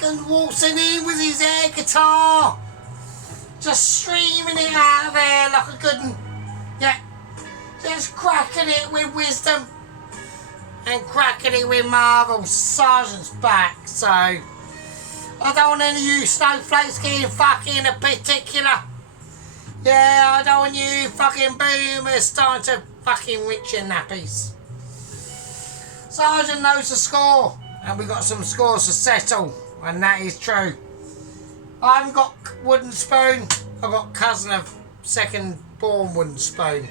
comes waltzing in with his air guitar, just streaming it out of there like a good one. Yeah, just cracking it with wisdom and cracking it with marvel. Sargent's back, so I don't want any of you snowflakes getting fucking in particular. Yeah, I don't want you fucking boomers starting to fucking rich your nappies. Sargent knows the score, and we got some scores to settle, and that is true. I haven't got wooden spoon, I've got cousin of second born wooden spoon.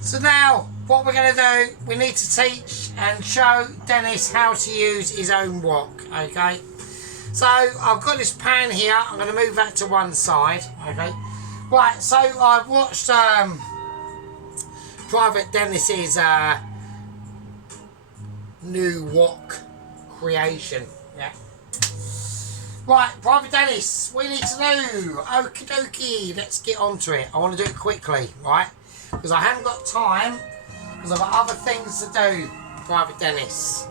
So now, what we're going to do, we need to teach and show Dennis how to use his own wok, okay? So, I've got this pan here, I'm going to move that to one side, okay? Right, so I've watched Private Dennis's new wok creation, yeah. Right, Private Dennis, we need to do, okie dokie, let's get on to it. I want to do it quickly, right? Because I haven't got time, because I've got other things to do, Private Dennis.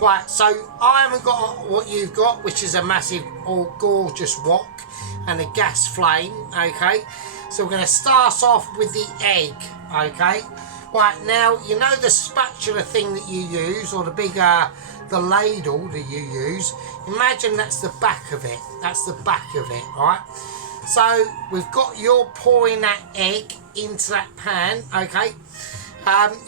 Right, so I haven't got what you've got, which is a massive, or gorgeous wok and a gas flame, okay? So we're going to start off with the egg, okay? Right, now, you know the spatula thing that you use, or the big, the ladle that you use, imagine that's the back of it. That's the back of it, right? So, we've got, you're pouring that egg into that pan, okay?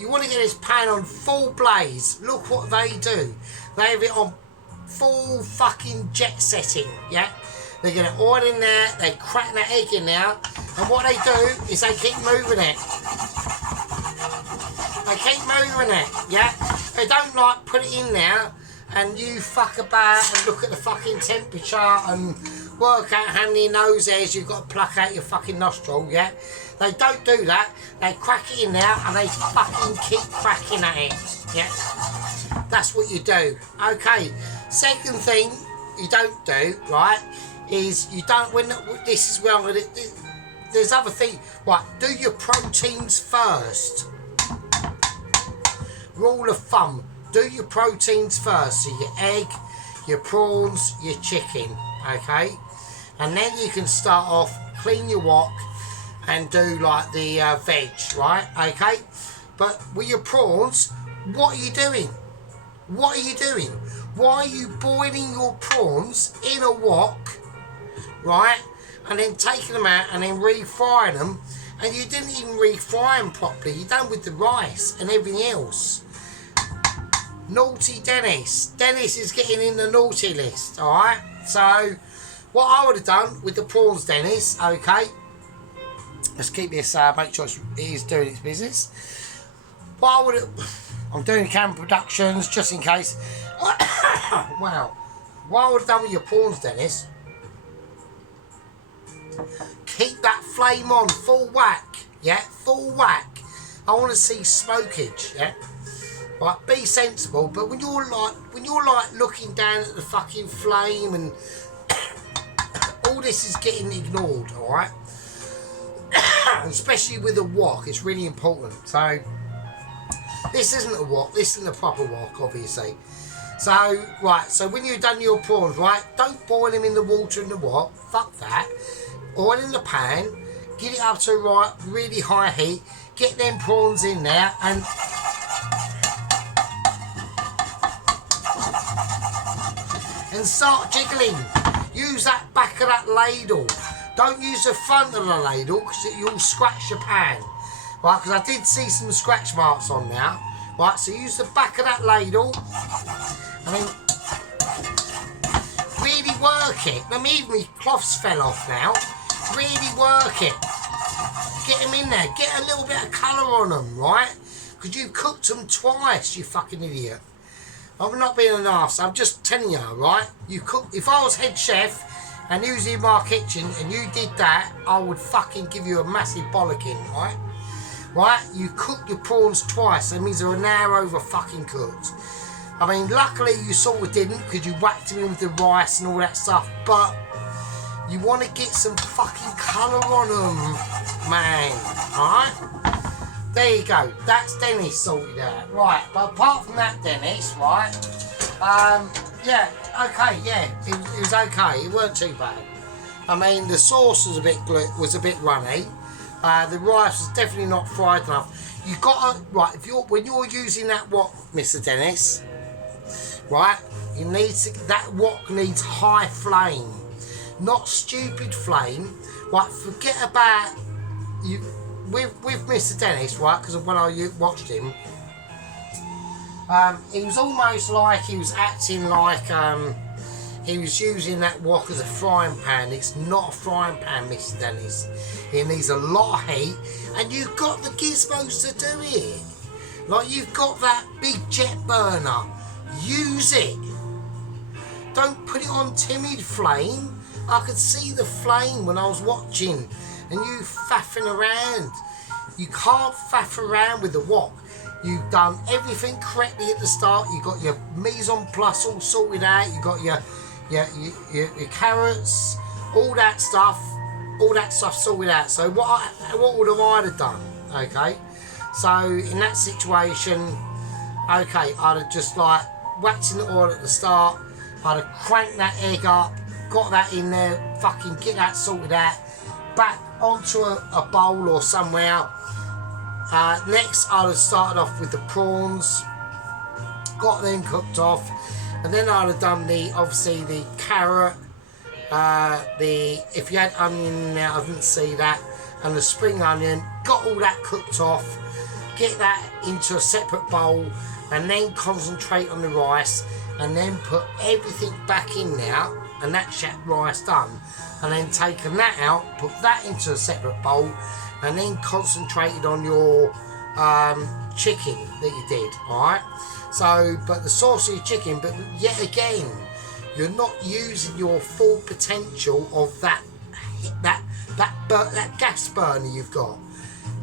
You want to get this pan on full blaze. Look what they do. They have it on full fucking jet setting, yeah? They get oil in there, they crack that egg in there, and what they do is they keep moving it. They keep moving it, yeah? They don't like put it in there and you fuck about and look at the fucking temperature and work out how many nose hairs you've got to pluck out your fucking nostril, yeah? They don't do that. They crack it in there and they fucking keep cracking at it, yeah? That's what you do. Okay, second thing you don't do, right, is you don't, when this is where I'm going to, there's other things, right, do your proteins first. Rule of thumb, do your proteins first, so your egg, your prawns, your chicken, okay? And then you can start off, clean your wok and do like the veg, right, okay? But with your prawns, what are you doing? What are you doing? Why are you boiling your prawns in a wok, right? And then taking them out and then refrying them, and you didn't even refry them properly. You're done with the rice and everything else. Naughty Dennis. Dennis is getting in the naughty list, alright? So, what I would have done with the prawns, Dennis, okay? Let's keep this, make sure it is doing its business. What I would have, I'm doing camera productions just in case. Wow. What I would have done with your prawns, Dennis, keep that flame on, full whack, yeah? Full whack. I want to see smokage, yeah? Right, be sensible, but when you're like looking down at the fucking flame and all this is getting ignored, alright? Especially with a wok, it's really important. So this isn't a wok, this isn't a proper wok, obviously. So, right, so when you've done your prawns, right, don't boil them in the water in the wok, fuck that. Oil in the pan, get it up to right, really high heat, get them prawns in there and start jiggling. Use that back of that ladle. Don't use the front of the ladle because you'll scratch your pan. Right, because I did see some scratch marks on there. Right, so use the back of that ladle and then really work it. I mean, even my cloths fell off now. Really work it. Get them in there. Get a little bit of colour on them, right? Because you've cooked them twice, you fucking idiot. I'm not being an arse, I'm just telling you, right? You cook. If I was head chef and you was in my kitchen and you did that, I would fucking give you a massive bollocking, right? Right? You cooked your prawns twice, that means they're an hour over fucking cooked. I mean, luckily you sort of didn't because you whacked them in with the rice and all that stuff, but you want to get some fucking colour on them, man, alright? There you go, that's Dennis sorted out. Right, but apart from that, Dennis, right, Yeah, okay, yeah, it was okay. It weren't too bad. I mean, the sauce was a bit runny. The rice was definitely not fried enough. You got to, right, when you're using that wok, Mr. Dennis, right, that wok needs high flame, not stupid flame. Right, forget about you with Mr. Dennis, right? Because when I watched him, he was almost like he was acting like he was using that wok as a frying pan. It's not a frying pan, Mr. Dennis. It needs a lot of heat, and you've got the gizmos to do it. Like, you've got that big jet burner. Use it. Don't put it on timid flame. I could see the flame when I was watching, and you faffing around. You can't faff around with the wok. You've done everything correctly at the start. You've got your mise en place all sorted out. You've got your carrots, all that stuff sorted out. So what would I have done? Okay, so in that situation, okay, I'd have just like whacked in the oil at the start. I'd have cranked that egg up, got that in there, fucking get that sorted out, back onto a bowl or somewhere. Next, I'd have started off with the prawns, got them cooked off, and then I'd have done obviously the carrot, if you had onion in there, I didn't see that, and the spring onion, got all that cooked off, get that into a separate bowl, and then concentrate on the rice, and then put everything back in there, and that's that rice done, and then taking that out, put that into a separate bowl, and then concentrated on your chicken that you did, alright? So, but the saucy chicken, but yet again, you're not using your full potential of that gas burner you've got.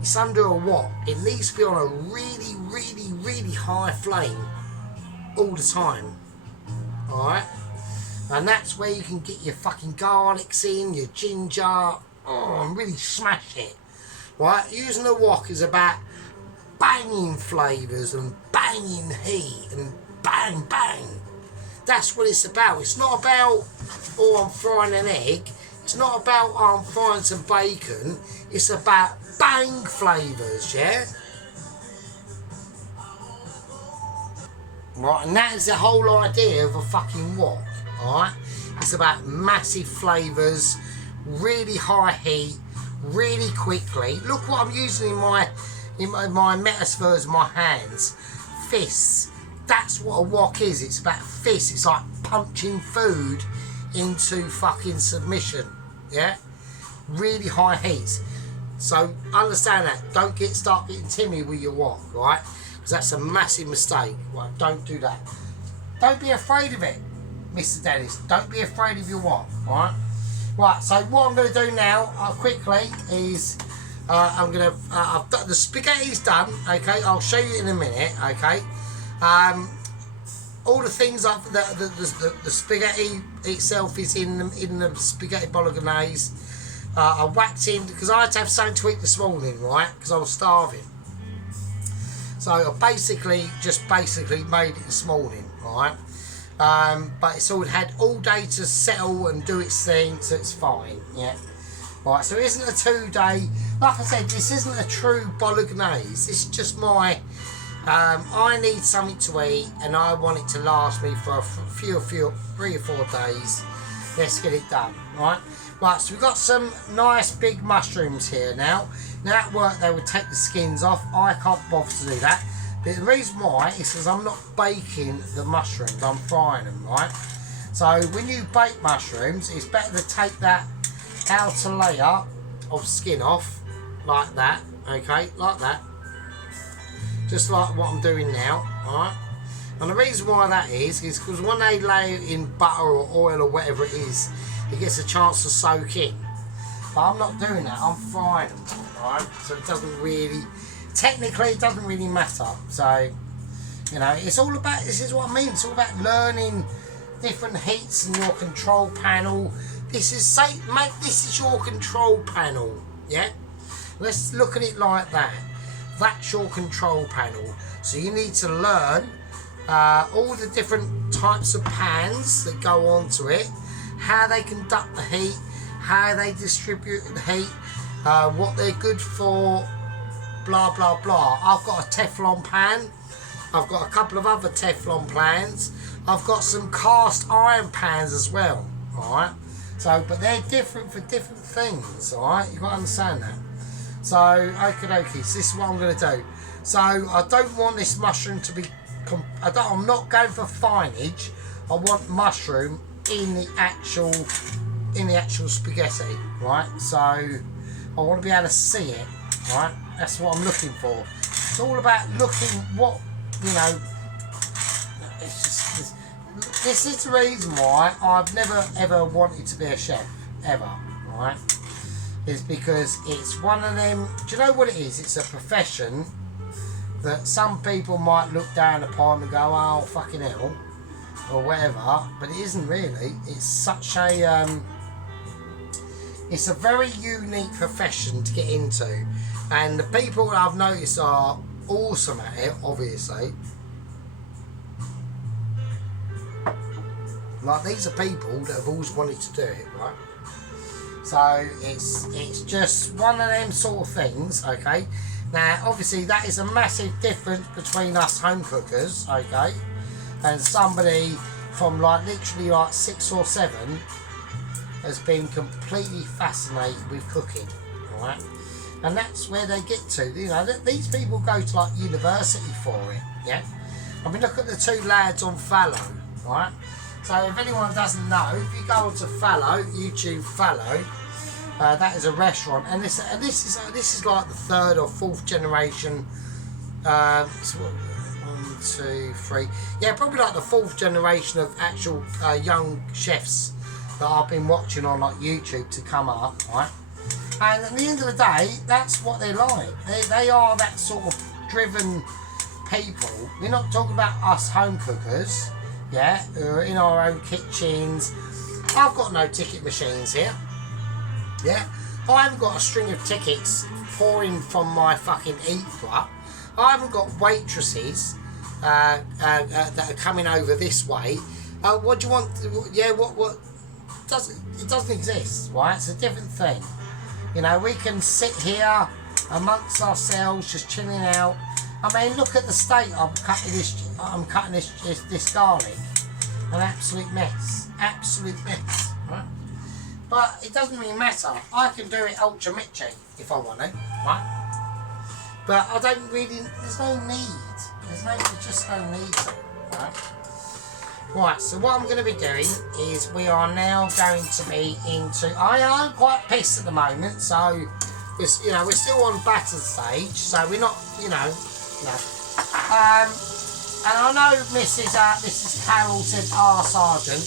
It's under a wok. It needs to be on a really, really, really high flame all the time, alright? And that's where you can get your fucking garlics in, your ginger, and really smash it. Right, using a wok is about banging flavours and banging heat and bang bang. That's what it's about. It's not about, oh, I'm frying an egg. It's not about, oh, I'm frying some bacon. It's about bang flavours, yeah? Right, and that is the whole idea of a fucking wok, alright? It's about massive flavours, really high heat, really quickly. Look what I'm using in my metaspheres, my hands, fists. That's what a wok is. It's about fists. It's like punching food into fucking submission, yeah? Really high heat. So understand that. Don't start getting timid with your wok, right? Because that's a massive mistake. Right? Don't do that. Don't be afraid of it, Mr. Dennis. Don't be afraid of your wok, right? Right, so what I'm going to do now, quickly, is I've done the spaghetti's done. Okay, I'll show you in a minute. Okay, all the things like the spaghetti itself is in the spaghetti bolognese. I whacked in because I had to have something to eat this morning, right? Because I was starving. So I basically made it this morning, right? But it's all had all day to settle and do its thing, so it's fine, yeah. Right, so it isn't a 2-day, like I said, this isn't a true bolognese. It's just my, I need something to eat, and I want it to last me for 3 or 4 days. Let's get it done, right? Right, so we've got some nice big mushrooms here now. Now at work they would take the skins off. I can't bother to do that. But the reason why is because I'm not baking the mushrooms, I'm frying them, right? So when you bake mushrooms, it's better to take that outer layer of skin off, like that, okay, like that. Just like what I'm doing now, alright? And the reason why that is because when they lay it in butter or oil or whatever it is, it gets a chance to soak in. But I'm not doing that, I'm frying them, alright? So it doesn't really... Technically, it doesn't really matter. So, you know, it's all about, this is what I mean, it's all about learning different heats in your control panel. This is, this is your control panel, yeah? Let's look at it like that. That's your control panel. So you need to learn all the different types of pans that go onto it, how they conduct the heat, how they distribute the heat, what they're good for, blah blah blah. I've got a Teflon pan, I've got a couple of other Teflon pans, I've got some cast iron pans as well, alright? So, but they're different for different things, alright? You've got to understand that. So, okie dokie, so this is what I'm going to do. So, I don't want this mushroom to be, I'm not going for fineage, I want mushroom in the actual spaghetti, right? So, I want to be able to see it, right? That's what I'm looking for. It's all about looking what, you know, it's just, this is the reason why I've never ever wanted to be a chef, ever, right? Is because it's one of them, do you know what it is? It's a profession that some people might look down upon and go, oh, fucking hell, or whatever, but it isn't really. It's such a, it's a very unique profession to get into, and the people that I've noticed are awesome at it, obviously. Like, these are people that have always wanted to do it, right? So it's just one of them sort of things, okay? Now, obviously, that is a massive difference between us home cookers, okay, and somebody from like literally like 6 or 7 has been completely fascinated with cooking, right? And that's where they get to. You know, these people go to like university for it, yeah? I mean, look at the 2 lads on Fallow, right? So if anyone doesn't know, if you go onto Fallow, YouTube Fallow, that is a restaurant, and this is like the 3rd or 4th generation. So 1, 2, 3, yeah, probably like the 4th generation of actual young chefs that I've been watching on like YouTube to come up, right? And at the end of the day, that's what they're like. They are that sort of driven people. We're not talking about us home cookers, yeah, who are in our own kitchens. I've got no ticket machines here, yeah. I haven't got a string of tickets pouring from my fucking eat-up. I haven't got waitresses that are coming over this way. What do you want? Yeah, what? It doesn't exist, right? It's a different thing. You know, we can sit here amongst ourselves, just chilling out. I mean, look at the state I'm cutting this garlic. An absolute mess, right? But it doesn't really matter. I can do it ultra mitchy if I want to, right? But I don't really. There's no need. There's just no need to, right? Right. So what I'm going to be doing is we are now going to be into. I'm quite pissed at the moment, so we're still on batter stage, so we're not, you know. And I know Mrs. Carroll said, Sargent.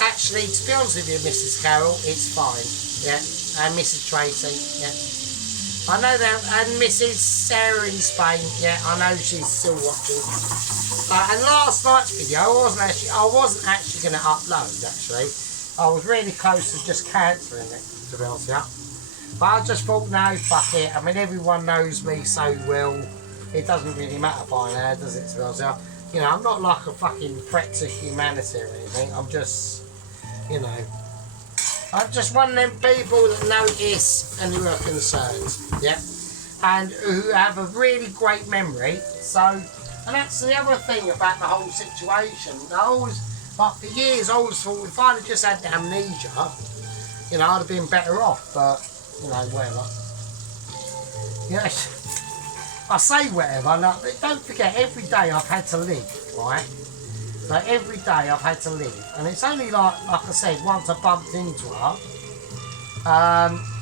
Actually, to be honest with you, Mrs. Carroll, it's fine. Yeah. And Mrs. Tracy, yeah. I know that, and Mrs. Sarah in Spain, yeah, I know she's still watching. And last night's video, I wasn't actually going to upload, actually. I was really close to just cancelling it, to be honest with you. But I just thought, no, fuck it. I mean, everyone knows me so well. It doesn't really matter by now, does it, to be honest with you? You know, I'm not like a fucking threat to humanity or anything. I'm just, you know, I'm just one of them people that notice and who are concerned, yeah? And who have a really great memory. So, and that's the other thing about the whole situation. I always, like for years, I always thought if I'd have just had amnesia, you know, I'd have been better off, but, you know, whatever. You know, I say whatever, like, but don't forget, every day I've had to live, right? Like, every day I've had to live. And it's only like I said, once I bumped into her,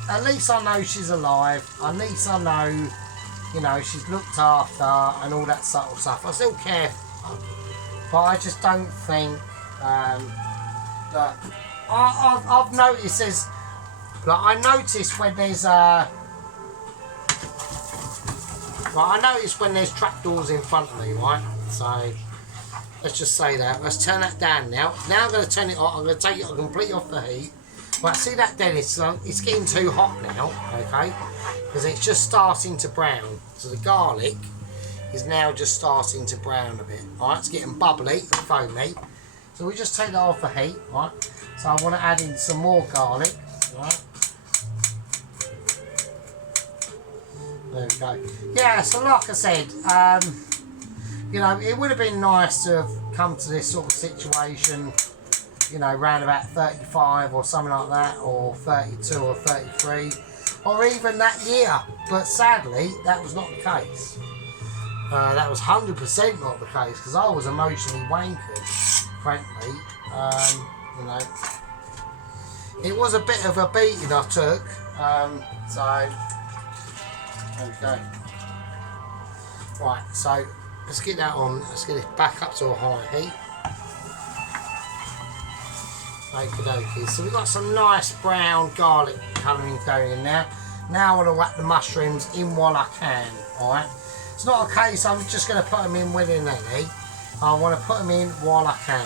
at least I know she's alive. At least I know, you know, she's looked after and all that sort of stuff. I still care for her, but I just don't think that I've noticed there's, like, I notice when there's I notice when there's trapdoors in front of me, right? So let's just say that. Let's turn that down now. Now I'm going to turn it off. I'm going to take it completely off the heat. Right, see that, Dennis? It's getting too hot now, okay? Because it's just starting to brown. So the garlic is now just starting to brown a bit. Alright, it's getting bubbly and foamy. So we just take that off the heat, right? So I want to add in some more garlic, right? There we go. Yeah, so like I said, you know, it would have been nice to have come to this sort of situation, you know, around about 35 or something like that, or 32 or 33, or even that year. But sadly, that was not the case. That was 100% not the case, because I was emotionally wankered, frankly. You know, it was a bit of a beating I took. So, there we go. Right, so let's get that on. Let's get it back up to a high heat. Okie dokie. So we've got some nice brown garlic colouring going in now. Now I want to whack the mushrooms in while I can. Alright. It's not a case I'm just going to put them in willy-nilly. I want to put them in while I can.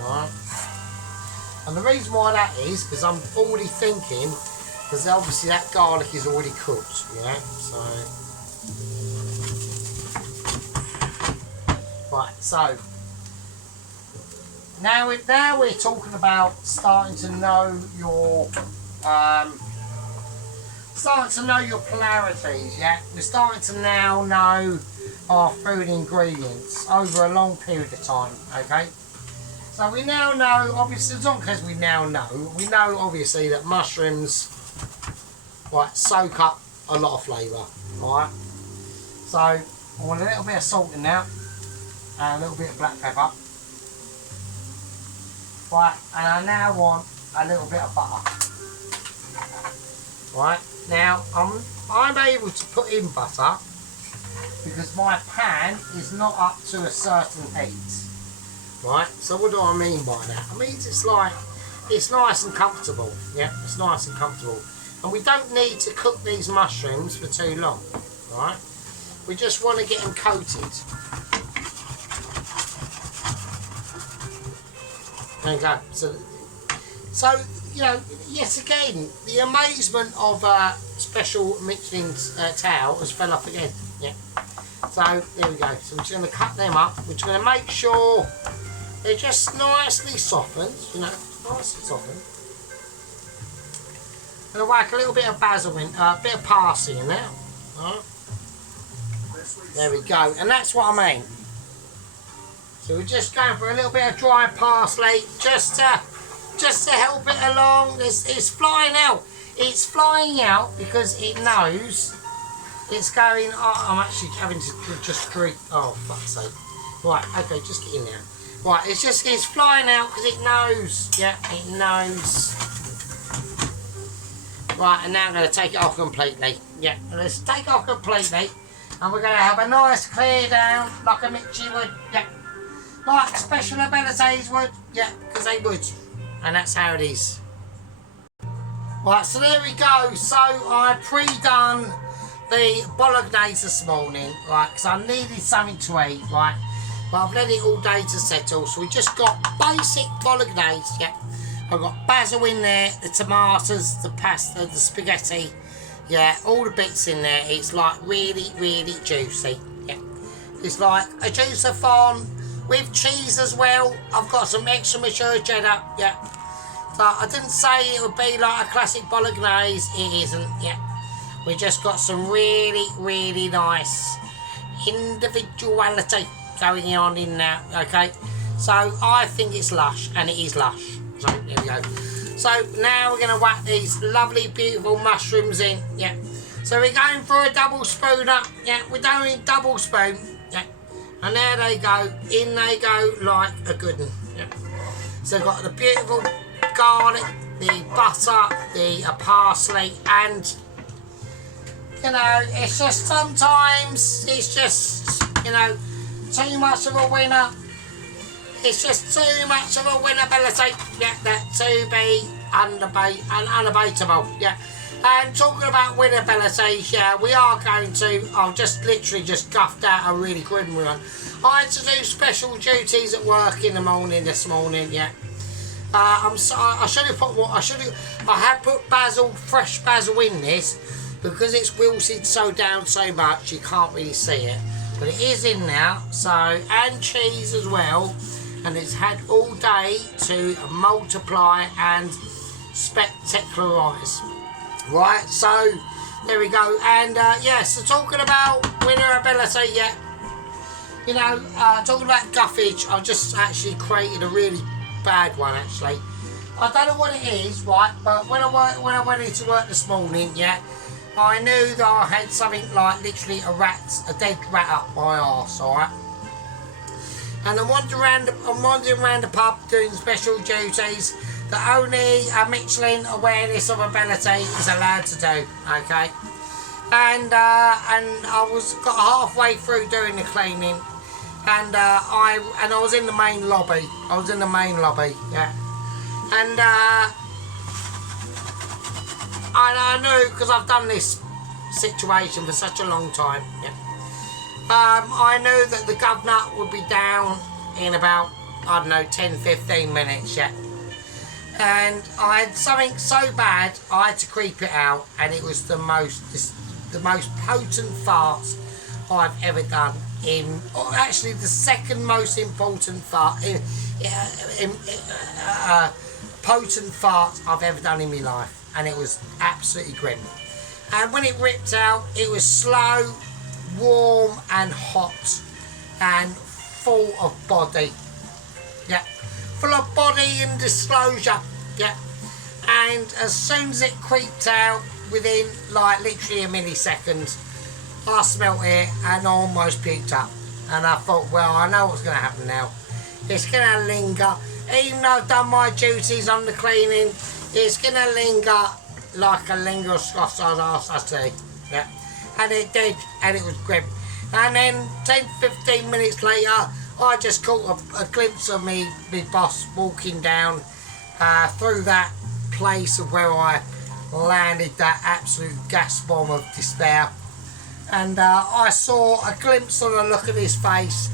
Alright. And the reason why that is because I'm already thinking, because obviously that garlic is already cooked. Yeah. So. Right. So. Now we're talking about starting to know your polarities, yeah? We're starting to now know our food ingredients over a long period of time, okay? So we now know, obviously, as long as we know obviously that mushrooms, right, soak up a lot of flavour, alright? So I want a little bit of salt in there and a little bit of black pepper. Right, and I now want a little bit of butter. Right, now I'm able to put in butter because my pan is not up to a certain heat. Right, so what do I mean by that? I mean it's like, it's nice and comfortable. Yeah, it's nice and comfortable. And we don't need to cook these mushrooms for too long. Right, we just want to get them coated. There you go. So you know, yet again, the amazement of special Michelin towel has fell off again. Yeah. So there we go. So we're just going to cut them up. We're just going to make sure they're just nicely softened. You know, nicely softened. I'm going to whack a little bit of basil in, a bit of parsley in there. All right. There we go. And that's what I mean. So we're just going for a little bit of dry parsley, just to help it along. It's flying out. It's flying out because it knows it's going. Oh, I'm actually having to just drink. Oh, fuck's sake! Right, okay, just get in there. Right, it's flying out because it knows. Yeah, it knows. Right, and now I'm going to take it off completely. Yeah, let's take it off completely, and we're going to have a nice clear down like a Mitchie would. Yeah. Like special abilities would, yeah, because they would, and that's how it is. Right, so there we go. So I pre-done the Bolognese this morning, right, because I needed something to eat, right, but I've let it all day to settle, so we just got basic Bolognese, yeah. I've got basil in there, the tomatoes, the pasta, the spaghetti, yeah, all the bits in there. It's like really, really juicy, yeah. It's like a juice-a-thon with cheese as well. I've got some extra mature cheddar, yeah. So I didn't say it would be like a classic Bolognese, it isn't, yeah. We just got some really, really nice individuality going on in there, okay. So I think it's lush, and it is lush. So there we go. So now we're going to whack these lovely, beautiful mushrooms in, yeah. So we're going for a double spooner, yeah. We're doing double spoon, yeah. And there they go, in they go like a good one. Yeah. So we've got the beautiful garlic, the butter, the parsley, and you know, it's just sometimes it's just, you know, too much of a winner. It's just too much of a winnability. Yeah, that to be unabatable. Yeah. And talking about winnability, yeah, we are going to, I've just literally just guffed out a really good one. I had to do special duties at work in the morning this morning, yeah. I should have put I had put basil, fresh basil in this, because it's wilted so down so much you can't really see it. but it is in now. So, and cheese as well, and it's had all day to multiply and spectacularise. Right, so there we go. And yeah, so talking about winner ability, yeah, you know, talking about guffage, I just actually created a really bad one actually. I don't know what it is, right, but when I went into work this morning, yeah, I knew that I had something like literally a dead rat up my arse, alright? And I'm wandering around the pub doing special duties that only a Michelin awareness of ability is allowed to do, okay? And I got halfway through doing the cleaning, and I was in the main lobby. Yeah. And I knew, because I've done this situation for such a long time, yeah. I knew that the governor would be down in about, I don't know, 10-15 minutes, yeah. And I had something so bad, I had to creep it out, and it was the most potent fart I've ever done. Actually, the second most important fart, potent fart I've ever done in my life, and it was absolutely grim. And when it ripped out, it was slow, warm, and hot, and full of body. Yeah. Full of body and disclosure, yeah. And as soon as it creeped out, within like literally a millisecond, I smelt it and almost puked up. And I thought, well, I know what's going to happen now. It's going to linger. Even though I've done my duties on the cleaning, it's going to linger like a linger Scots arse, I see. Yeah. And it did, and it was grim. And then 10-15 minutes later, I just caught a glimpse of me boss walking down through that place of where I landed that absolute gas bomb of despair. And I saw a glimpse on a look at his face,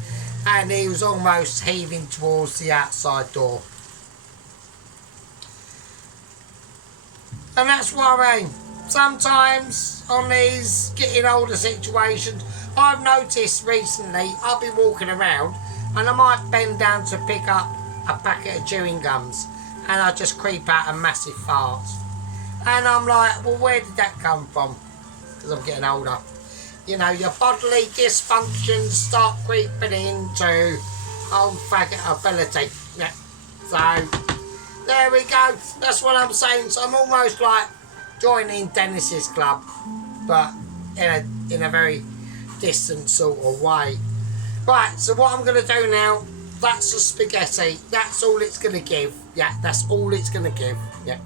and he was almost heaving towards the outside door. And that's what I mean. Sometimes on these getting older situations, I've noticed recently, I'll be walking around and I might bend down to pick up a packet of chewing gums, and I just creep out a massive fart. And I'm like, well, where did that come from? Because I'm getting older. You know, your bodily dysfunctions start creeping into old faggot ability. Yeah. So, there we go. That's what I'm saying. So I'm almost like joining Dennis's club, but in a very distant sort of way. Right, so what I'm going to do now, that's the spaghetti. That's all it's going to give. Yeah, that's all it's going to give. Yeah.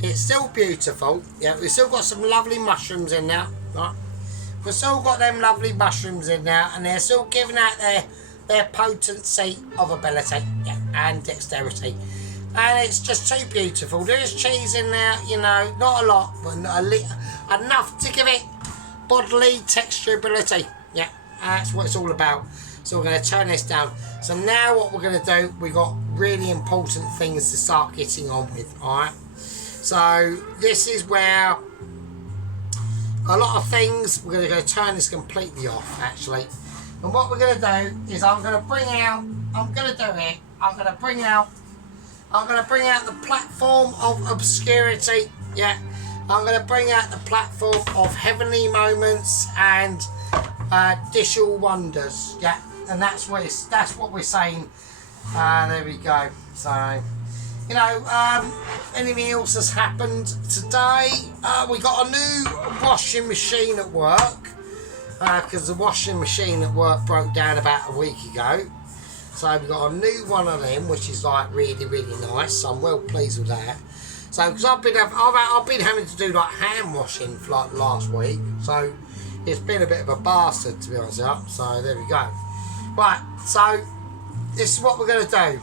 It's still beautiful. Yeah, we've still got some lovely mushrooms in there. Right. We've still got them lovely mushrooms in there, and they're still giving out their potency of ability, yeah, and dexterity. And it's just too beautiful. There's cheese in there, you know, not a lot, but enough to give it bodily texturability. Yeah, that's what it's all about. So we're going to turn this down. So now what we're going to do, we've got really important things to start getting on with, alright? So this is where a lot of things, we're going to go turn this completely off, actually. And what we're going to do is I'm going to bring out the platform of obscurity, yeah. I'm going to bring out the platform of heavenly moments and dishal wonders, yeah. And that's what we're saying. There we go. So, you know, anything else has happened today? We got a new washing machine at work because the washing machine at work broke down about a week ago. So we've got a new one of them, which is like really, really nice. So I'm well pleased with that. So because I've been having to do like hand washing for like last week, so it's been a bit of a bastard, to be honest with you. So there we go. Right, so this is what we're going to do.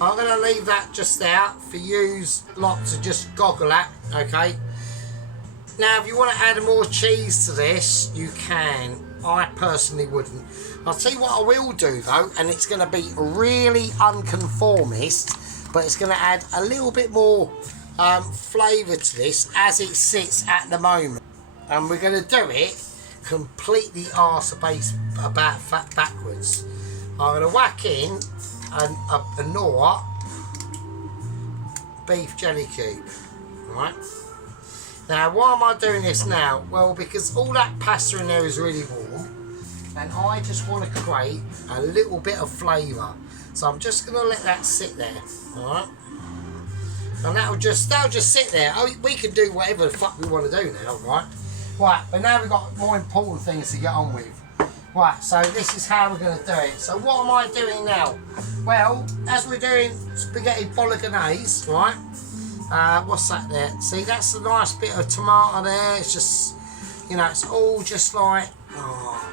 I'm going to leave that just there for you lot to just goggle at, okay? Now, if you want to add more cheese to this, you can. I personally wouldn't. I'll tell you what I will do, though, and it's going to be really unconformist, but it's going to add a little bit more flavour to this as it sits at the moment. And we're going to do it completely arse about fat backwards. I'm going to whack in a Knorr beef jelly cube. Right. Now, why am I doing this now? Well, because all that pasta in there is really warm, and I just want to create a little bit of flavour. So I'm just going to let that sit there. All right. And that'll just sit there. Oh, we can do whatever the fuck we want to do now, right? Right, but now we've got more important things to get on with. Right, so this is how we're going to do it. So what am I doing now? Well, as we're doing spaghetti bolognese, right? What's that there? See, that's a nice bit of tomato there. It's just, you know, it's all just like, oh.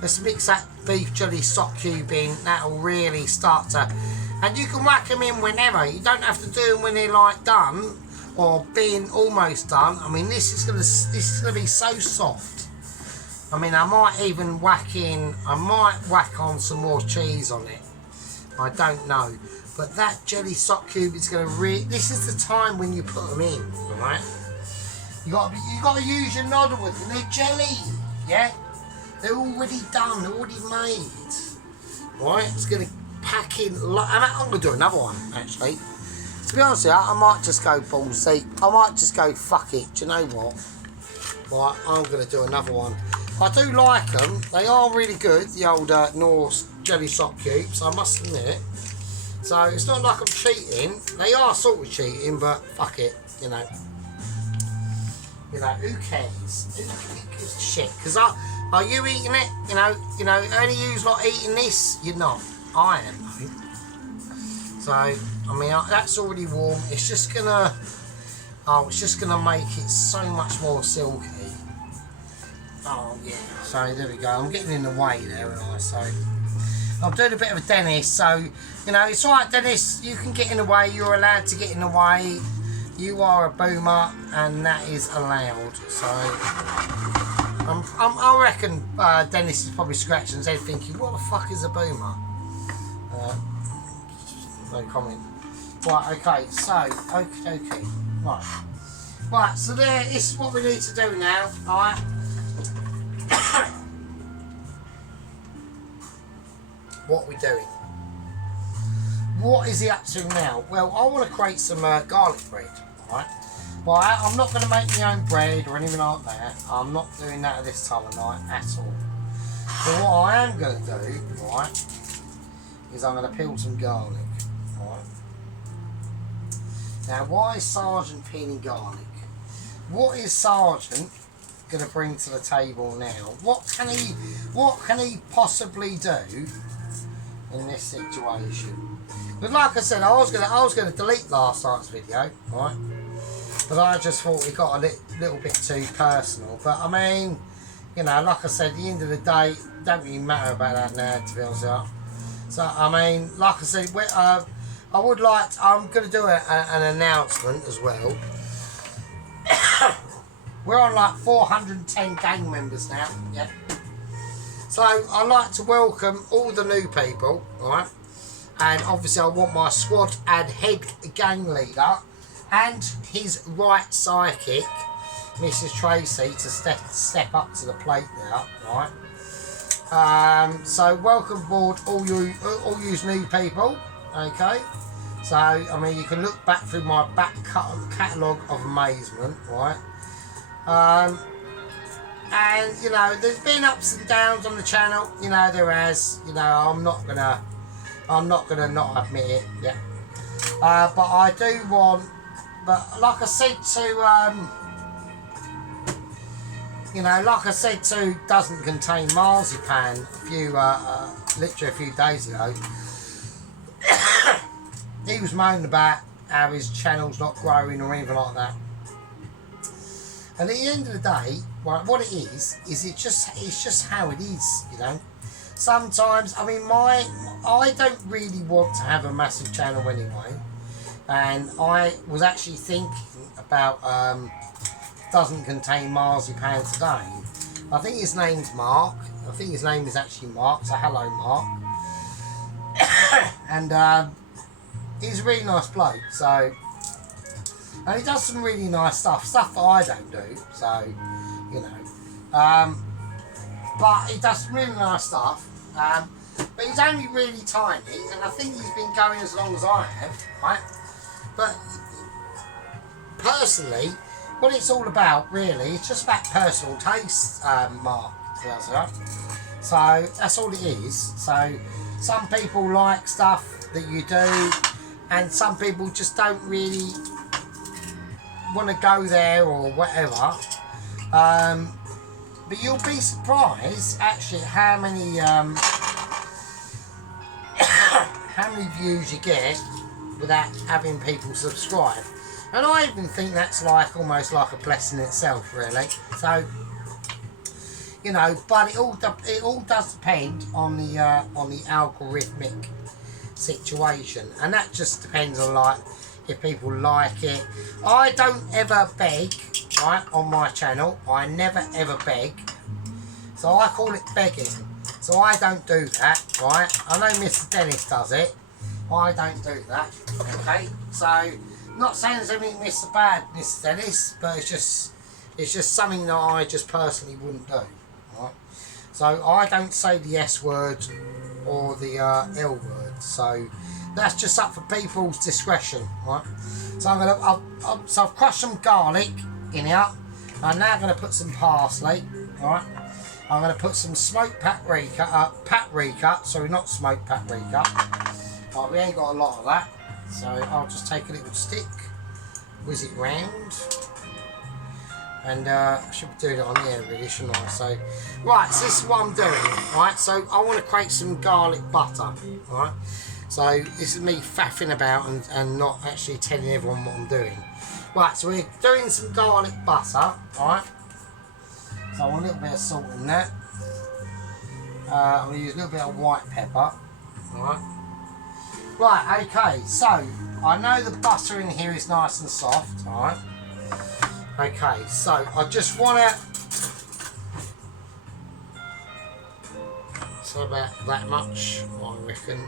Let's mix that beef jelly stock cube in. That'll really start to, and you can whack them in whenever. You don't have to do them when they're like done or being almost done. I mean, this is gonna be so soft. I mean, I might even whack on some more cheese on it. I don't know. But that jelly stock cube is going to this is the time when you put them in, right? You got to use your noddle with them. They're jelly, yeah? They're already done, they're already made. Right, it's going to pack in, I'm going to do another one, actually. To be honest with you, I might just go balls deep. I might just go, fuck it, do you know what? Right, I'm going to do another one. I do like them, they are really good, the old Norse jelly stock cubes, I must admit. So it's not like I'm cheating, they are sort of cheating, but fuck it, you know. You know, who cares? Who gives a shit? Because are you eating it? You know, only you's not eating this. You're not. I am, though. So, I mean, that's already warm. It's just gonna, it's just gonna make it so much more silky. Oh yeah. So there we go. I'm getting in the way there, and so I'm doing a bit of a Dennis. So, you know, it's alright, Dennis. You can get in the way. You're allowed to get in the way. You are a boomer, and that is allowed. So, I reckon Dennis is probably scratching his head thinking, what the fuck is a boomer? No comment. Right, okay, so, okay. Right, so this is what we need to do now, alright? What are we doing? What is he up to now? Well, I want to create some garlic bread, right? Well, I'm not going to make my own bread or anything like that. I'm not doing that at this time of night at all. But what I am going to do, right, is I'm going to peel some garlic, right? Now, why is Sargent peeling garlic? What is Sargent going to bring to the table now? What can he possibly do in this situation? But like I said, I was gonna delete last night's video, right? But I just thought it got a little bit too personal. But I mean, you know, like I said, at the end of the day, it don't really matter about that now, to be honest with you. So I mean, like I said, I'm gonna do an announcement as well. We're on like 410 gang members now, yeah. So I'd like to welcome all the new people, right? And obviously I want my squad and head gang leader and his right sidekick, Mrs. Tracy, to step up to the plate now, right? So welcome aboard all you new people, okay? So I mean, you can look back through my back catalogue of amazement, right? And you know, there's been ups and downs on the channel, you know, there has, you know, I'm not gonna not admit it, yeah. But I do want, but like I said to, you know, like I said to Doesn't Contain Marzipan literally a few days ago, he was moaning about how his channel's not growing or anything like that. And at the end of the day, right, what it is it's just how it is, you know. Sometimes, I mean, I don't really want to have a massive channel anyway, and I was actually thinking about Doesn't Contain Marzipan today. I think his name's Mark. I think his name is actually Mark, so hello Mark. And he's a really nice bloke, so, and he does some really nice stuff that I don't do, so, you know. but he does really nice stuff. But he's only really tiny, and I think he's been going as long as I have, right? But personally, what it's all about, really, it's just about personal taste, Mark. So that's all it is. So some people like stuff that you do, and some people just don't really want to go there or whatever. But you'll be surprised, actually, how many views you get without having people subscribe. And I even think that's like almost like a blessing itself, really. So, you know, but it all does depend on the algorithmic situation, and that just depends on like if people like it. I don't ever beg, right, on my channel. I never ever beg, so I call it begging. So I don't do that, right? I know Mr. Dennis does it. I don't do that. Okay, so not saying there's anything Mr. Bad, Mr. Dennis, but it's just something that I just personally wouldn't do. Right? So I don't say the S word or the L word. So that's just up for people's discretion, right? So I've crushed some garlic in here. I'm now going to put some parsley, right? I'm going to put some smoked paprika, sorry, not smoked paprika. Right, we ain't got a lot of that, so I'll just take a little stick, whiz it round, and I should be doing it on here really, shouldn't I? So, right, so this is what I'm doing, right? So I want to create some garlic butter, right? So this is me faffing about and not actually telling everyone what I'm doing. Right, so we're doing some garlic butter, right? So I want a little bit of salt in that. I'm going to use a little bit of white pepper, right? Right, okay, so I know the butter in here is nice and soft, alright? Okay, so I just want to, so about that much, I reckon.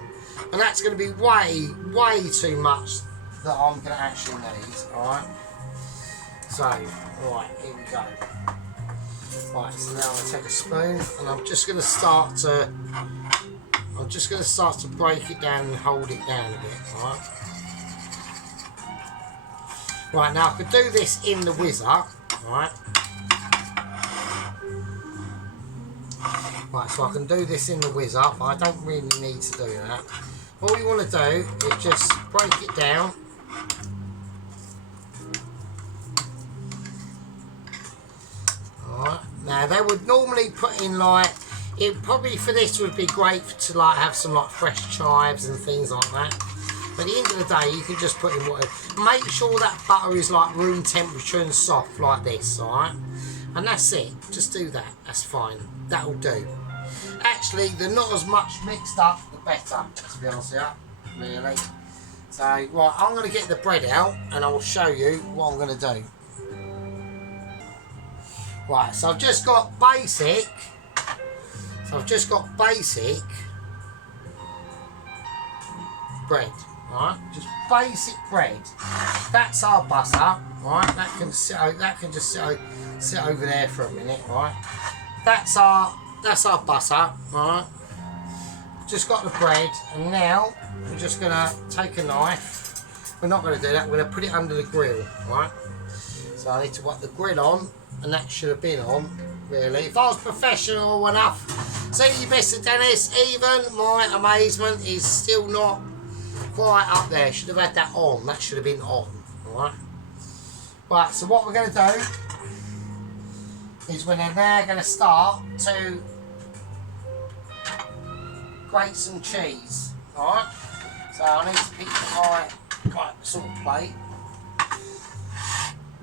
And that's going to be way too much that I'm going to actually need, alright? So, right, here we go. Right, so now I'll take a spoon and I'm just going to start to break it down and hold it down a bit, right? Right, now I could do this in the whizzer, right? Right, so I can do this in the whizzer, but I don't really need to do that. All you want to do is just break it down. Alright, now they would normally put in like, it probably for this would be great to like have some like fresh chives and things like that. But at the end of the day, you can just put in whatever. Make sure that butter is like room temperature and soft like this, alright? And that's it. Just do that. That's fine. That'll do. Actually, they're not as much mixed up, the better, to be honest with you. Really. So, right, I'm going to get the bread out and I will show you what I'm going to do. Right, so I've just got basic. Bread, right? Just basic bread. That's our butter, right? That can just sit over there for a minute, right? That's our butter, right? Just got the bread, and now we're just gonna take a knife. We're not gonna do that. We're gonna put it under the grill, right? So I need to whack the grill on, and that should have been on, really. If I was professional enough, see, Mr. Dennis, even my amazement is still not quite up there. Should have had that on. That should have been on, alright? Right, so what we're going to do is we're now going to start to grate some cheese, alright? So I need to pick the right sort of plate.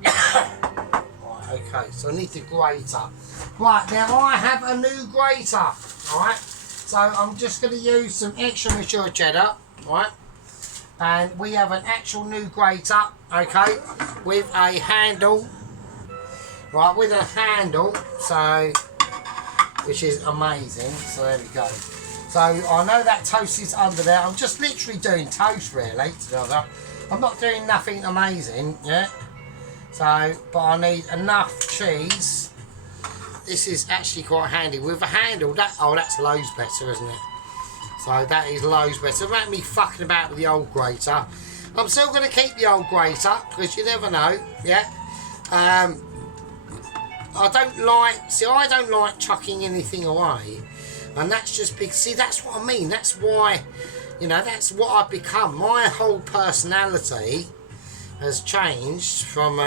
Right, okay, so I need the grater. Right, now I have a new grater, alright? So I'm just going to use some extra mature cheddar, right? And we have an actual new grater, okay, with a handle, right, with a handle, so, which is amazing. So there we go. So I know that toast is under there. I'm just literally doing toast, really, to be honest. I'm not doing nothing amazing yet. So, but I need enough cheese this is actually quite handy with a handle. That's loads better, isn't it? So that is loads better. About me fucking about with the old grater. I'm still going to keep the old grater because you never know. Yeah. I don't like chucking anything away, and that's just because, see, that's what I mean. That's why, you know, that's what I've become. My whole personality has changed from,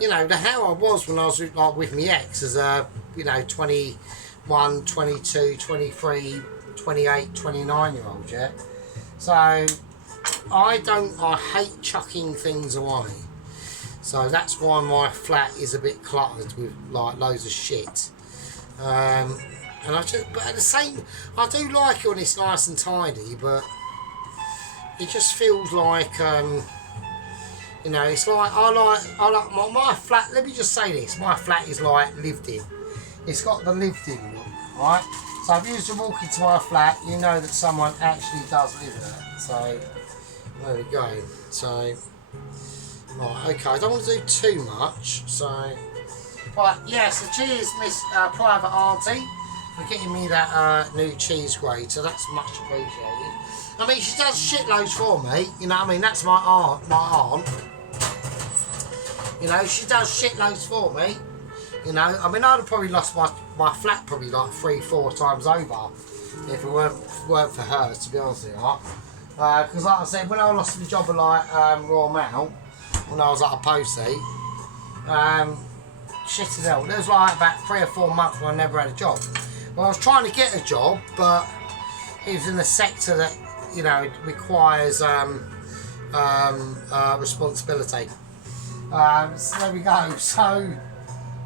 you know, how I was when I was with my ex as a, you know, 21, 22, 23, 28, 29-year-old, yeah. So I hate chucking things away. So that's why my flat is a bit cluttered with like loads of shit. And but at the same, I do like it when it's nice and tidy, but it just feels like, you know, it's like I like my flat. Let me just say this: my flat is like lived in. It's got the lived in look, right? So if you was to walk into my flat, you know that someone actually does live in it. So there we go. So. Right, okay, I don't want to do too much, so... Right, yeah, so cheers, Miss Private Auntie, for getting me that new cheese grater. That's much appreciated. I mean, she does shitloads for me, you know what I mean? That's my aunt. You know, she does shitloads for me. You know, I mean, I'd have probably lost my flat probably like 3-4 times over if it weren't for her, to be honest with you. Because like I said, when I lost the job at like Royal Mail, when I was at a postie, shit as hell. There was like about 3 or 4 months when I never had a job. Well, I was trying to get a job, but it was in a sector that, you know, requires responsibility. So there we go. So, and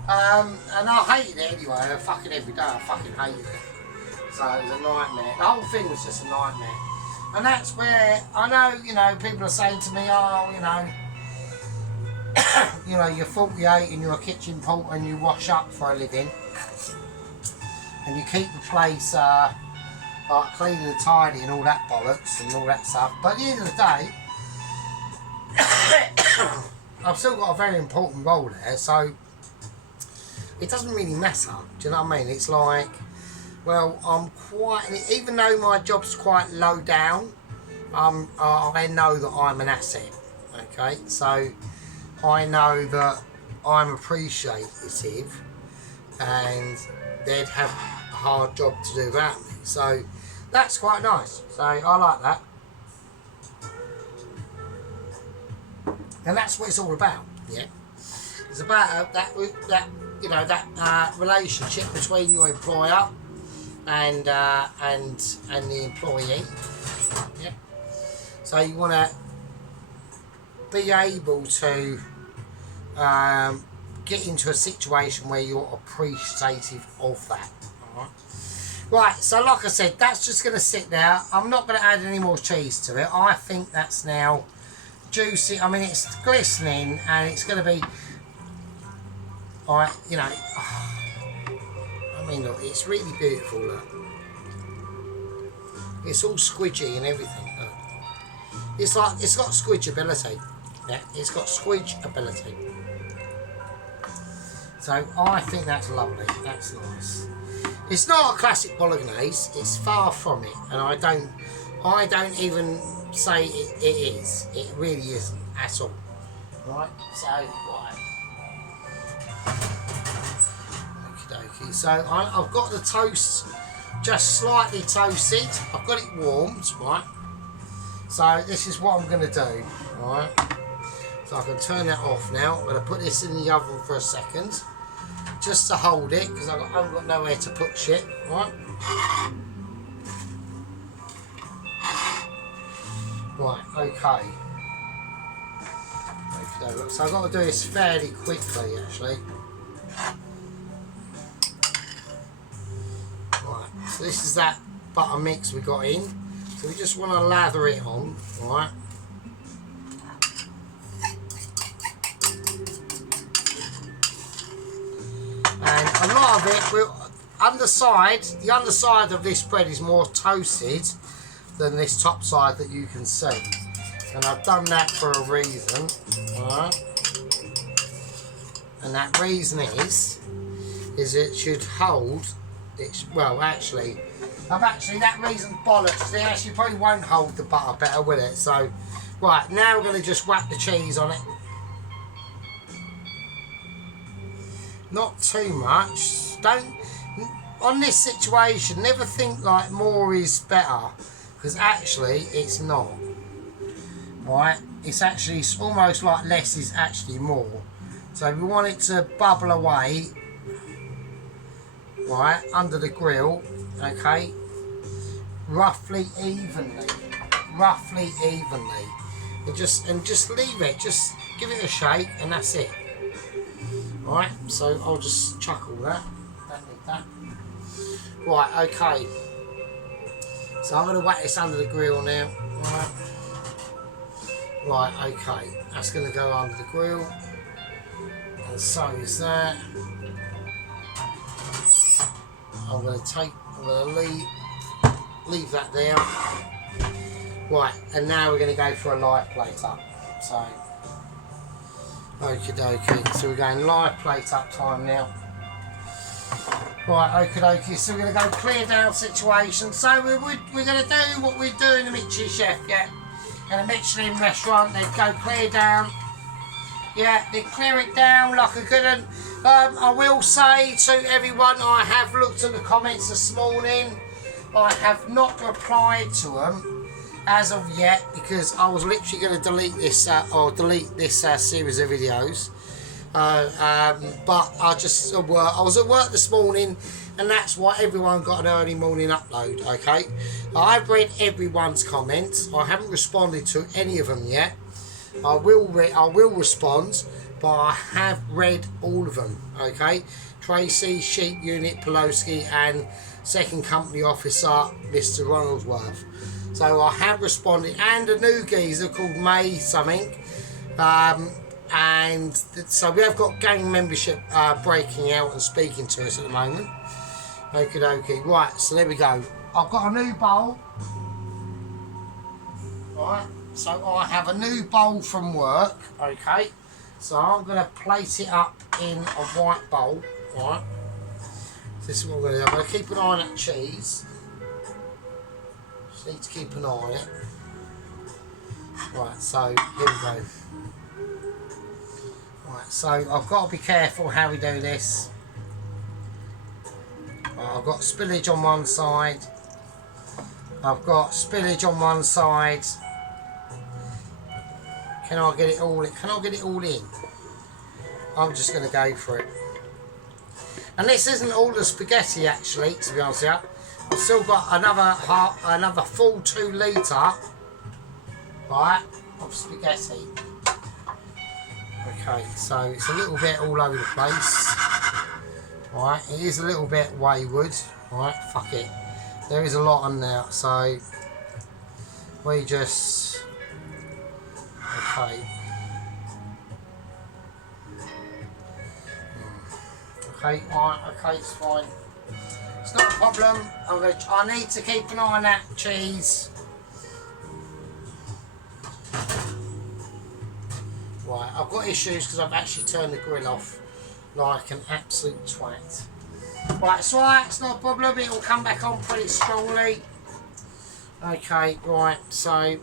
I hated it anyway. Fucking every day, I fucking hated it. So it was a nightmare. The whole thing was just a nightmare. And that's where I know, you know, people are saying to me, oh, you know, you know, you're 48 and you're a kitchen porter and you wash up for a living and you keep the place like clean and tidy and all that bollocks and all that stuff, but at the end of the day I've still got a very important role there, so it doesn't really matter. Do you know what I mean? It's like, well, I'm quite, even though my job's quite low down, I know that I'm an asset. Okay, so I know that I'm appreciative and they'd have a hard job to do without me. So that's quite nice. So I like that. And that's what it's all about, yeah. It's about that you know, that relationship between your employer and the employee, yeah. So you want to be able to get into a situation where you're appreciative of that. All right. Right, so like I said, that's just going to sit there. I'm not going to add any more cheese to it. I think that's now juicy. I mean, it's glistening and it's going to be, all right, you know, I mean, look, it's really beautiful, look. It's all squidgy and everything, look. It's like, it's got squidgeability. Yeah, it's got squidgeability. So I think that's lovely. That's nice. It's not a classic Bolognese. It's far from it, and I don't even say it is. It really isn't at all. Right. So right. Okie dokie. So I've got the toast just slightly toasted. I've got it warmed. Right. So this is what I'm going to do. Right. So I can turn that off now. I'm going to put this in the oven for a second, just to hold it, because I haven't got nowhere to put shit, right? Right, okay. So I've got to do this fairly quickly, actually. Right, so this is that butter mix we got in. So we just want to lather it on, right? And a lot of it will the underside of this bread is more toasted than this top side that you can see. And I've done that for a reason. Alright. And that reason is is it should hold. It's well, actually, that reason bollocks. It actually probably won't hold the butter better, will it? So, right now we're going to just whack the cheese on it. Not too much. Don't on this situation. Never think like more is better, because actually it's not. Right? It's almost like less is actually more. So we want it to bubble away, right, under the grill, okay, roughly evenly. And just leave it, just give it a shake, and that's it. Right, so I'll just chuck all that. Don't need that. Right, okay. So I'm going to whack this under the grill now. Right, okay. That's going to go under the grill. And so is that. I'm going to leave that there. Right, and now we're going to go for a live plate up. So, okie dokie. So we're going live plate up time now. Right, okie dokie. So we're going to go clear down situation. So we're going to do what we do in the Michelin Chef, yeah? In a Michelin restaurant, they'd go clear down. Yeah, they clear it down like a good one. I will say to everyone, I have looked at the comments this morning. I have not replied to them as of yet, because I was literally going to delete this series of videos. But I was at work this morning, and that's why everyone got an early morning upload. Okay, I've read everyone's comments. I haven't responded to any of them yet. I will respond, but I have read all of them. Okay, Tracy, Sheep Unit, Poloski, and Second Company Officer Mr. Ronaldsworth. So I have responded, and a new geezer called May something. And so we have got gang membership breaking out and speaking to us at the moment. Okie dokie. Right, so there we go. I've got a new bowl. Right, so I have a new bowl from work. Okay, so I'm going to plate it up in a white bowl. Right, so this is what I'm going to do. I'm going to keep an eye on that cheese. Just need to keep an eye on it. Right, so here we go. Right, so I've got to be careful how we do this. I've got spillage on one side. I've got spillage on one side. Can I get it all in? Can I get it all in? I'm just going to go for it. And this isn't all the spaghetti, actually, to be honest with you. I've still got another full 2 litre, right, of spaghetti. Okay, so it's a little bit all over the place. Right, it is a little bit wayward. Right, fuck it. There is a lot on there, so we just... Okay. Okay, right, okay, it's fine. It's not a problem. I need to keep an eye on that cheese. Right, I've got issues because I've actually turned the grill off like an absolute twat. Right, it's alright, it's not a problem. It will come back on pretty strongly. Okay, right, so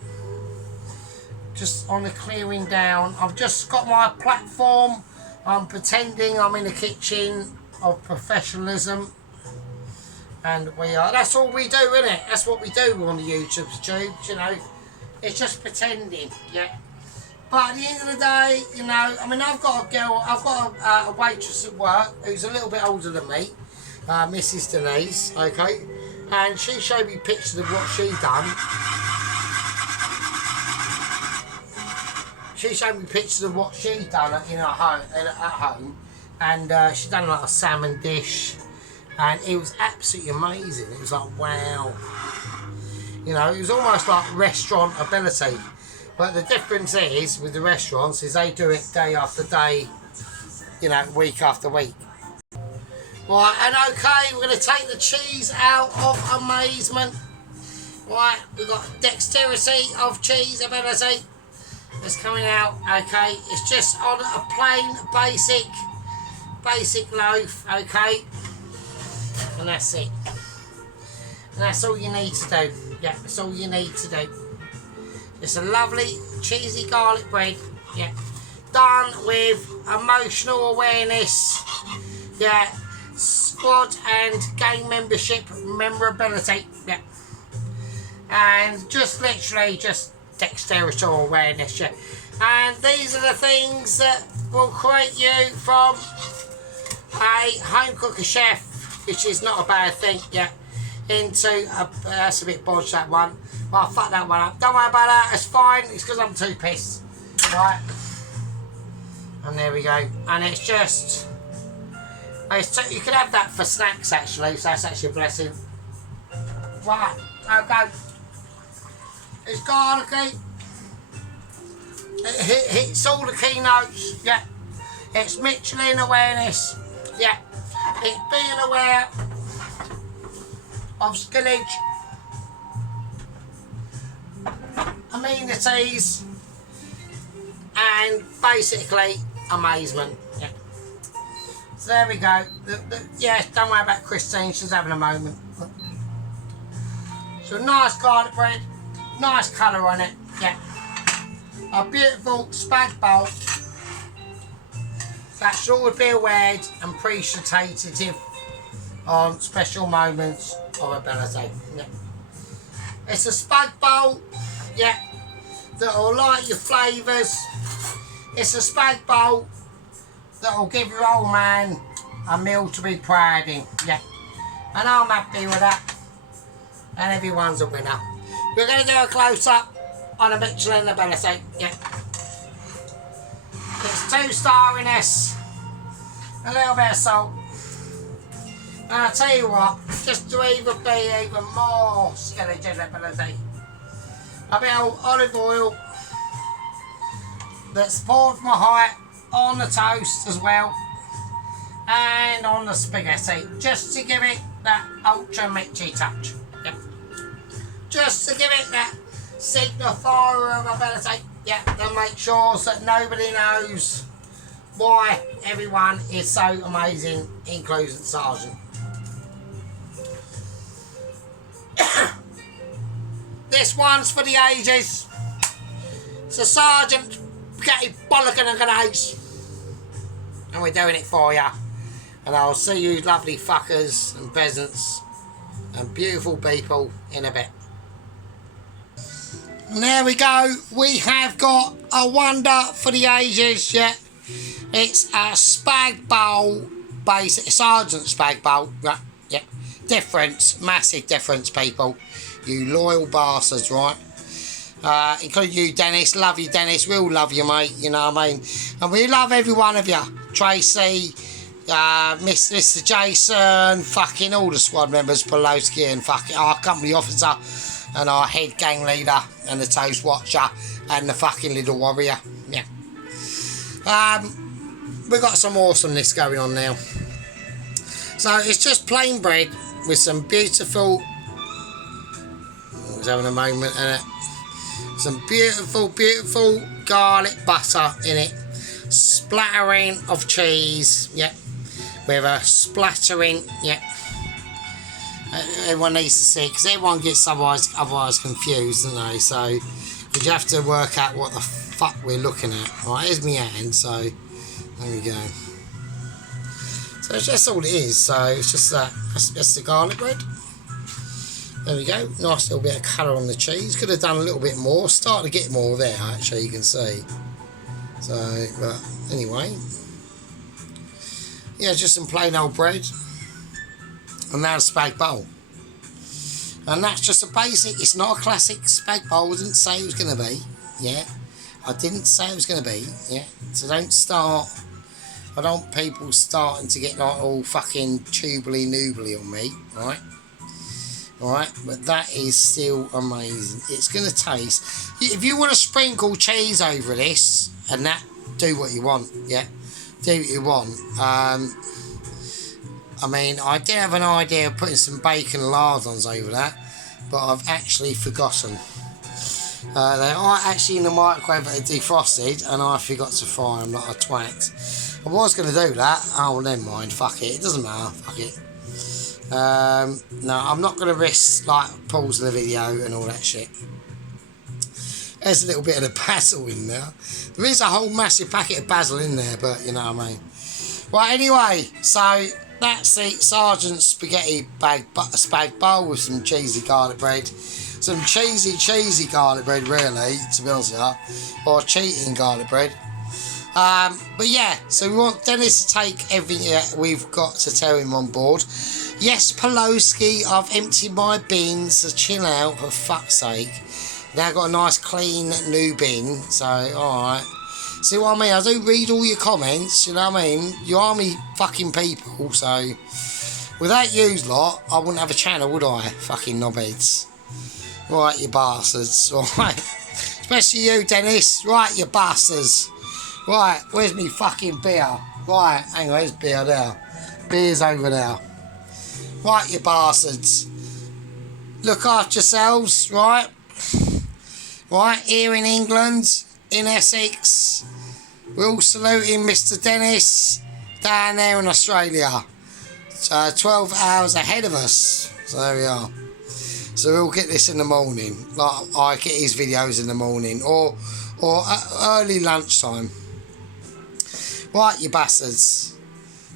just on the clearing down. I've just got my platform. I'm pretending I'm in the kitchen of professionalism. And we are. That's all we do, isn't it? That's what we do on the YouTube tubes, you know. It's just pretending, yeah. But at the end of the day, you know, I mean, I've got a waitress at work who's a little bit older than me, Mrs. Denise, okay, and she showed me pictures of what she done. She showed me pictures of what she done at home, and she done like a salmon dish, and it was absolutely amazing. It was like, wow, you know, it was almost like restaurant ability. But the difference is, with the restaurants, is they do it day after day, you know, week after week. Right, and okay, we're going to take the cheese out of amazement. Right, we've got dexterity of cheese ability that's coming out, okay. It's just on a plain, basic basic loaf, okay? And that's it. And that's all you need to do. Yeah, that's all you need to do. It's a lovely cheesy garlic bread. Yeah, done with emotional awareness. Yeah, squad and game membership memorability. Yeah, and just literally just dexterity awareness. Yeah, and these are the things that will create you from a home cooker chef, which is not a bad thing. Yeah, into a, that's a bit bodged, that one. Well, fuck that one up. Don't worry about that. It's fine. It's because I'm too pissed. Right. And there we go. And it's just... you could have that for snacks, actually. So that's actually a blessing. Right. Okay. It's garlicky. It hits all the keynotes. Yeah. It's Michelin awareness. Yeah. It's being aware of skillage, amenities, and basically amazement. Yeah. So there we go. Yeah, don't worry about Christine, she's having a moment. So nice garlic bread, nice colour on it. Yeah. A beautiful spag bowl that should always be aware and appreciated on special moments of ability. Yeah. It's a spag bowl, yeah, that will light your flavours. It's a spag bowl that will give your old man a meal to be proud in, yeah. And I'm happy with that. And everyone's a winner. We're going to do a close-up on a Michelin ability, yeah. It's 2-star in this, a little bit of salt. And I'll tell you what, just to even be even more skeleton ability, a bit of olive oil that's poured from a height on the toast as well, and on the spaghetti, just to give it that ultra Mitchy touch. Yep. Just to give it that signifier of ability. Yeah, and make sure that nobody knows why everyone is so amazing, including Sargent. This one's for the ages. So Sargent, get your bollocking and grenades. And we're doing it for you. And I'll see you lovely fuckers and peasants and beautiful people in a bit. And there we go. We have got a wonder for the ages, yeah. It's a spag bowl, basic Sargent spag bowl, right? Yeah. Difference, massive difference, people. You loyal bastards, right? Including you, Dennis. Love you, Dennis. We all love you, mate. You know what I mean? And we love every one of you. Tracy, Mr. Jason, fucking all the squad members, Poloski, and fucking our company officer, and our head gang leader, and the toast watcher, and the fucking little warrior. Yeah. We've got some awesomeness going on now. So it's just plain bread with some beautiful... I was having a moment in it. Some beautiful, beautiful garlic butter in it. Splattering of cheese, yeah. With a splattering, yeah. Everyone needs to see it because everyone gets otherwise confused, don't they? So you have to work out what the fuck we're looking at. Right, here's my hand, so there we go. So that's all it is. So it's just that's the garlic bread. There we go. Nice little bit of colour on the cheese. Could have done a little bit more. Starting to get more there, actually, you can see. So, but anyway. Yeah, just some plain old bread. And now a spag bowl. And that's just a basic, it's not a classic spag bowl. I didn't say it was going to be. Yeah. I didn't say it was going to be. Yeah. So don't start. I don't want people starting to get like all fucking tubally noobly on me. Right. Alright, but that is still amazing. It's going to taste... If you want to sprinkle cheese over this, and that, do what you want, yeah? Do what you want. I mean, I did have an idea of putting some bacon lardons over that, but I've actually forgotten. They are actually in the microwave that are defrosted, and I forgot to fry them like a twat. I was going to do that. Oh, well, never mind. Fuck it. It doesn't matter. Fuck it. No, I'm not going to risk, like, pausing the video and all that shit. There's a little bit of the basil in there. There is a whole massive packet of basil in there, but you know what I mean. Right, anyway, so that's the Sargents spaghetti spag bowl with some cheesy garlic bread. Some cheesy garlic bread, really, to be honest with you. Or cheating garlic bread. But yeah, so we want Dennis to take everything that we've got to tell him on board. Yes, Poloski, I've emptied my bins, so chill out, for fuck's sake. Now I've got a nice clean new bin, so alright. See what I mean? I do read all your comments, you know what I mean? You are me fucking people, so without yous lot, I wouldn't have a channel, would I? Fucking knobheads. Right, you bastards. Right. Especially you, Dennis. Right, you bastards. Right, where's me fucking beer? Right, hang on, there's beer there. Beer's over there. Right, you bastards. Look after yourselves, right? Right, here in England, in Essex, we're all saluting Mr. Dennis down there in Australia. 12 hours ahead of us. So there we are. So we'll get this in the morning. Like I get his videos in the morning or early lunchtime. Right, you bastards.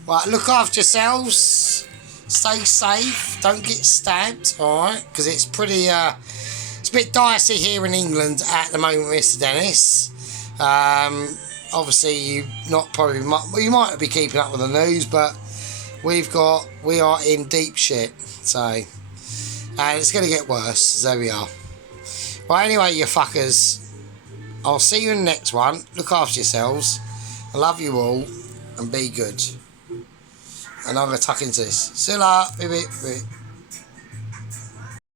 Right, look after yourselves. Stay safe. Don't get stabbed, alright? Because it's pretty... it's a bit dicey here in England at the moment, Mr. Dennis. Obviously, you might be keeping up with the news, but we are in deep shit. So, and it's going to get worse. So there we are. Right, anyway, you fuckers. I'll see you in the next one. Look after yourselves. I love you all, and be good. And I'm going to tuck into this. See you later.